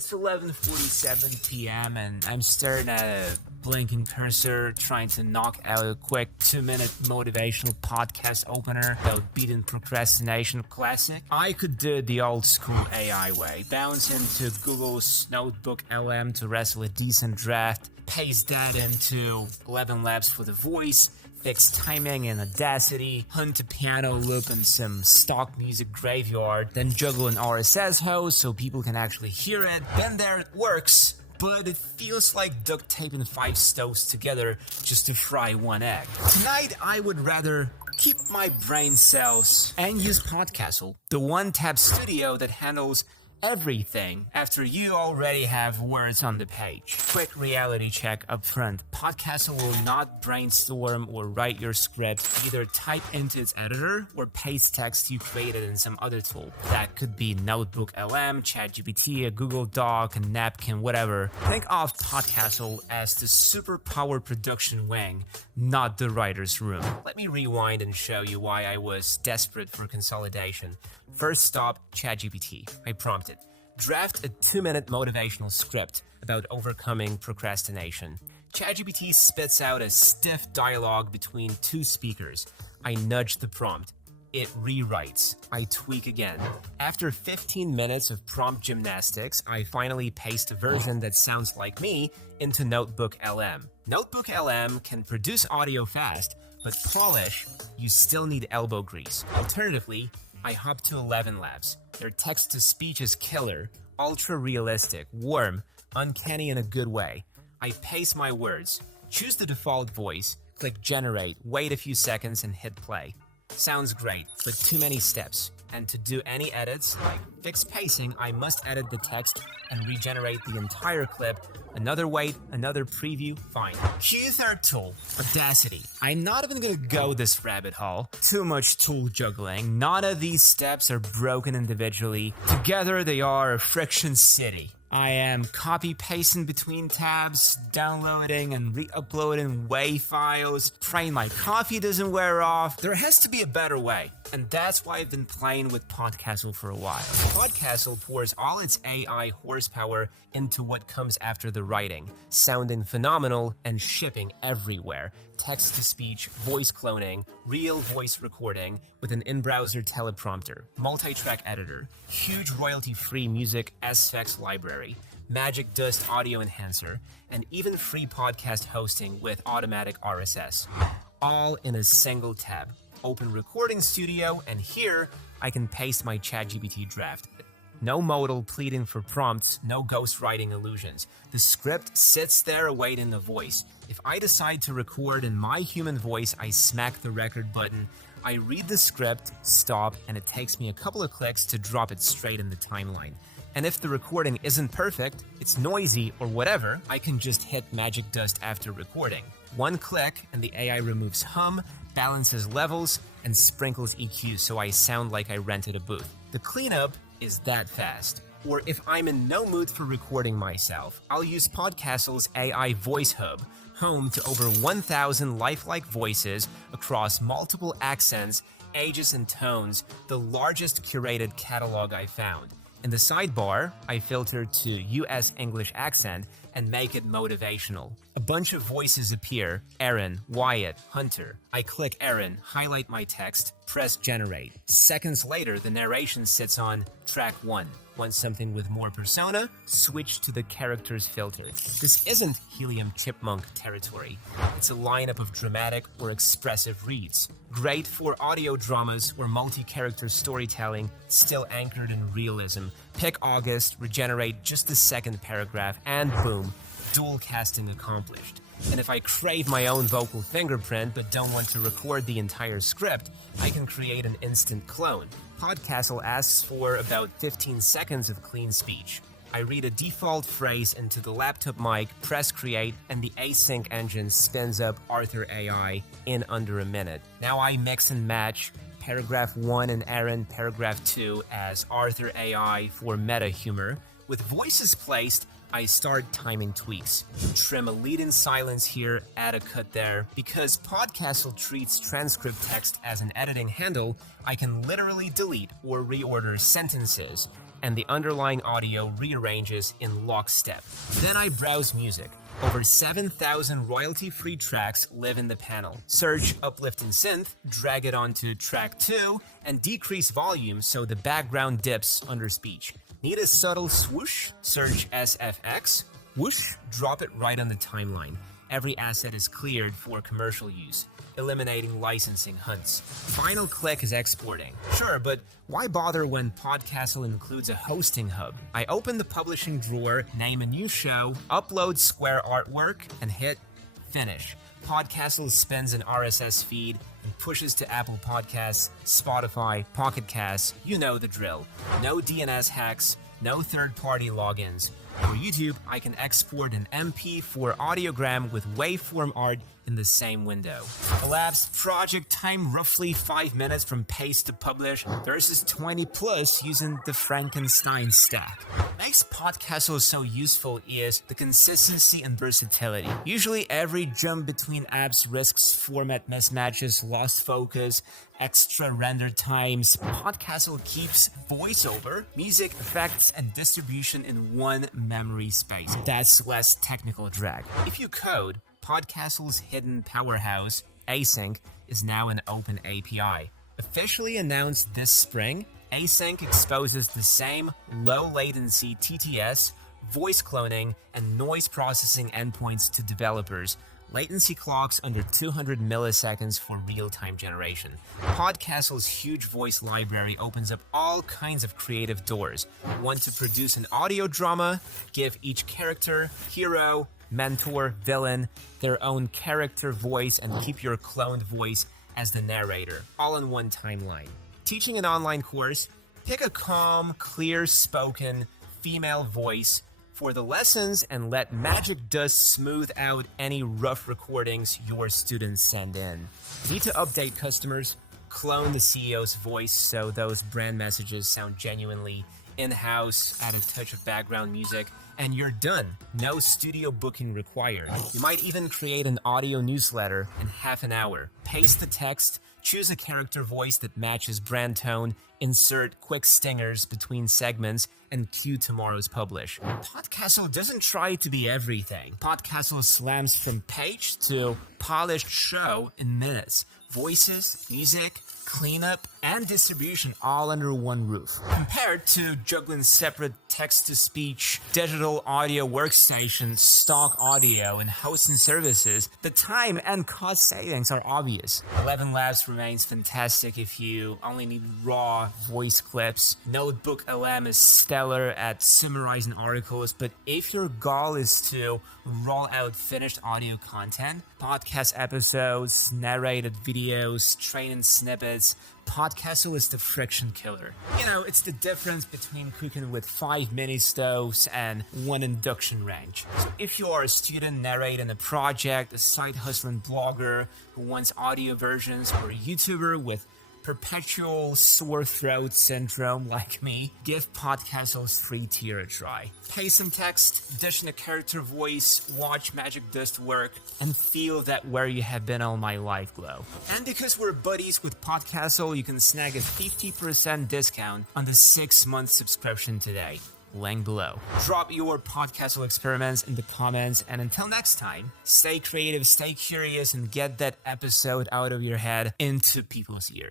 It's 11:47 p.m. and I'm staring at a blinking cursor trying to knock out a quick 2-minute motivational podcast opener about beating procrastination classic. I could do it the old school AI way. Bounce into Google's Notebook LM to wrestle a decent draft, paste that into 11 Labs for the voice, fix timing in Audacity, hunt a piano loop in some stock music graveyard, then juggle an RSS host so people can actually hear it. Then there it works, but it feels like duct taping 5 stoves together just to fry one egg. Tonight, I would rather keep my brain cells and use Podcastle, the one-tab studio that handles everything after you already have words on the page. Quick reality check up front. Podcastle will not brainstorm or write your script. Either type into its editor or paste text you created in some other tool. That could be Notebook LM, ChatGPT, a Google Doc, a napkin, whatever. Think of Podcastle as the superpower production wing, not the writer's room. Let me rewind and show you why I was desperate for consolidation. First stop, ChatGPT. I prompted, draft a 2-minute motivational script about overcoming procrastination. ChatGPT spits out a stiff dialogue between 2 speakers. I nudge the prompt. It rewrites. I tweak again. After 15 minutes of prompt gymnastics, I finally paste a version that sounds like me into Notebook LM. Notebook LM can produce audio fast, but polish, you still need elbow grease. Alternatively, I hop to 11 Labs. Their text-to-speech is killer, ultra-realistic, warm, uncanny in a good way. I paste my words, choose the default voice, click generate, wait a few seconds and hit play. Sounds great, but too many steps. And to do any edits, like fix pacing, I must edit the text and regenerate the entire clip. Another wait, another preview, fine. Cue third tool, Audacity. I'm not even gonna go this rabbit hole. Too much tool juggling. None of these steps are broken individually. Together they are a friction city. I am copy-pasting between tabs, downloading and re-uploading WAV files, praying my coffee doesn't wear off. There has to be a better way, and that's why I've been playing with Podcastle for a while. Podcastle pours all its AI horsepower into what comes after the writing, sounding phenomenal and shipping everywhere. Text-to-speech, voice cloning, real voice recording with an in-browser teleprompter, multi-track editor, huge royalty-free music SFX library, Magic Dust audio enhancer, and even free podcast hosting with automatic RSS. All in a single tab. Open Recording Studio, and here I can paste my ChatGPT draft. No modal pleading for prompts, no ghostwriting illusions. The script sits there awaiting the voice. If I decide to record in my human voice, I smack the record button. I read the script, stop, and it takes me a couple of clicks to drop it straight in the timeline. And if the recording isn't perfect, it's noisy or whatever, I can just hit Magic Dust after recording. One click and the AI removes hum, balances levels, and sprinkles EQ so I sound like I rented a booth. The cleanup is that fast. Or if I'm in no mood for recording myself, I'll use Podcastle's AI Voice Hub, home to over 1,000 lifelike voices across multiple accents, ages, and tones, the largest curated catalog I found. In the sidebar, I filter to US English accent and make it motivational. A bunch of voices appear: Aaron, Wyatt, Hunter. I click Aaron, highlight my text, press generate. Seconds later, the narration sits on track 1. Want something with more persona? Switch to the characters filter. This isn't Helium Chipmunk territory. It's a lineup of dramatic or expressive reads. Great for audio dramas or multi-character storytelling, still anchored in realism. Pick August, regenerate just the second paragraph, and boom, dual casting accomplished. And if I crave my own vocal fingerprint but don't want to record the entire script, I can create an instant clone. Podcastle asks for about 15 seconds of clean speech. I read a default phrase into the laptop mic, press create, and the async engine spins up Arthur AI in under a minute. Now I mix and match paragraph 1 and Aaron paragraph 2 as Arthur AI for meta humor. With voices placed, I start timing tweaks. Trim a lead in silence here, add a cut there. Because Podcastle treats transcript text as an editing handle, I can literally delete or reorder sentences. and the underlying audio rearranges in lockstep. Then I browse music. Over 7,000 royalty-free tracks live in the panel. Search uplift and synth, drag it onto track 2, and decrease volume so the background dips under speech. Need a subtle swoosh? Search SFX. Whoosh, drop it right on the timeline. Every asset is cleared for commercial use, eliminating licensing hunts. Final click is exporting. Sure, but why bother when Podcastle includes a hosting hub? I open the publishing drawer, name a new show, upload Square artwork, and hit finish. Podcastle spins an RSS feed and pushes to Apple Podcasts, Spotify, Pocket Casts, you know the drill. No DNS hacks, no third-party logins. For YouTube, I can export an MP4 audiogram with waveform art in the same window. Elapsed project time roughly 5 minutes from paste to publish versus 20 plus using the Frankenstein stack. What makes Podcastle so useful is the consistency and versatility. Usually every jump between apps risks format mismatches, lost focus, extra render times. Podcastle keeps voiceover, music, effects, and distribution in one memory space. That's less technical drag. If you code, Podcastle's hidden powerhouse, Async, is now an open API. Officially announced this spring, Async exposes the same low-latency TTS, voice cloning, and noise processing endpoints to developers. Latency clocks under 200 milliseconds for real-time generation. Podcastle's huge voice library opens up all kinds of creative doors. Want to produce an audio drama? Give each character, hero, mentor, villain, their own character voice and keep your cloned voice as the narrator, all in one timeline. Teaching an online course? Pick a calm, clear-spoken female voice for the lessons and let Magic Dust smooth out any rough recordings your students send in. Need to update customers? Clone the CEO's voice so those brand messages sound genuinely in-house, add a touch of background music, and you're done. No studio booking required. You might even create an audio newsletter in half an hour. Paste the text, choose a character voice that matches brand tone, insert quick stingers between segments, and cue tomorrow's publish. Podcastle doesn't try to be everything. Podcastle slams from page to polished show in minutes. Voices, music, cleanup, and distribution all under one roof. Compared to juggling separate text-to-speech, digital audio workstations, stock audio, and hosting services, the time and cost savings are obvious. 11 Labs remains fantastic if you only need raw voice clips. Notebook LM is stellar at summarizing articles, but if your goal is to roll out finished audio content, podcast episodes, narrated videos, training snippets, Podcastle is the friction killer. You know, it's the difference between cooking with 5 mini stoves and 1 induction range. So if you are a student narrating a project, a side hustling blogger who wants audio versions, or a YouTuber with perpetual sore throat syndrome like me, give Podcastle's free tier a try. Pay some text, dish in a character voice, watch Magic Dust work, and feel that where you have been all my life glow. And because we're buddies with Podcastle, you can snag a 50% discount on the 6-month subscription today. Link below. Drop your Podcastle experiments in the comments, and until next time, stay creative, stay curious, and get that episode out of your head into people's ears.